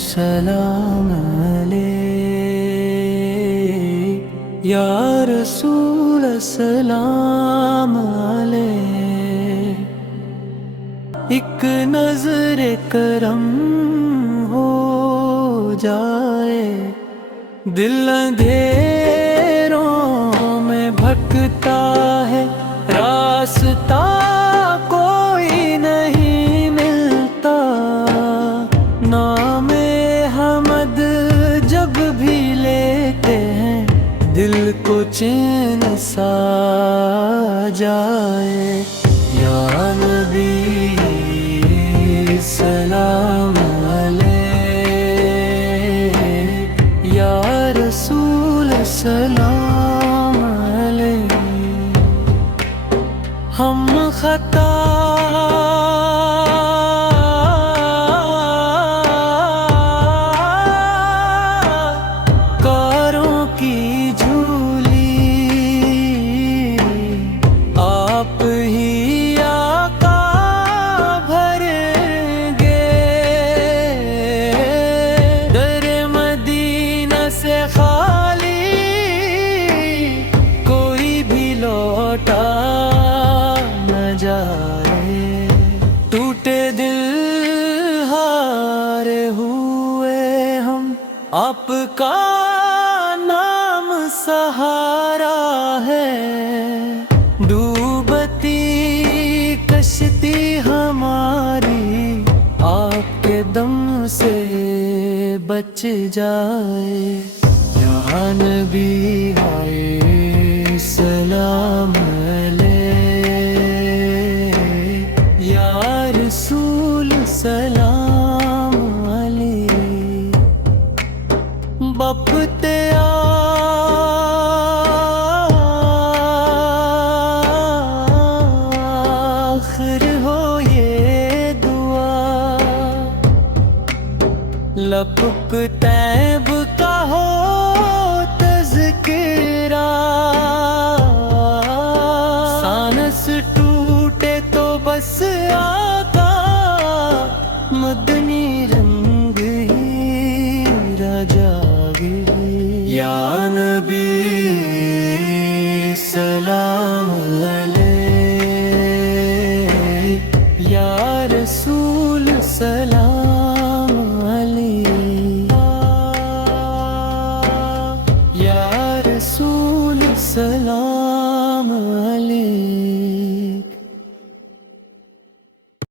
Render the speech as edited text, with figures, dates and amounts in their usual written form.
سلام علیک یا رسول سلام علیک، ایک نظر کرم ہو جائے، دل اندھیروں میں بھٹکتا ہے، راستہ کوئی نہیں ملتا، نام حمد جب بھی لیتے ہیں دل کو چین سا جائے، یا نبی سلام علیک یا رسول سلام علیک، ہم خطا کاروں کی جھولی، آپ ہی آقا بھریں گے، در مدینہ سے خالی کوئی بھی لوٹا نہ جائے، ٹوٹے دل ہارے ہوئے ہم، آپ کا نام سہارا ہے، ڈوبتی کشتی ہماری آپ کے دم سے بچ جائے، یا نبی آئے سلام علیک یا رسول سلام علیک، بپتے آخر ہو یہ دعا، لپک طیب کا ہو تذکرہ، سانس ٹوٹے تو بس آقا مدنی رنگ ہی جاگے، یا نبی سلام علیک یا رسول سلام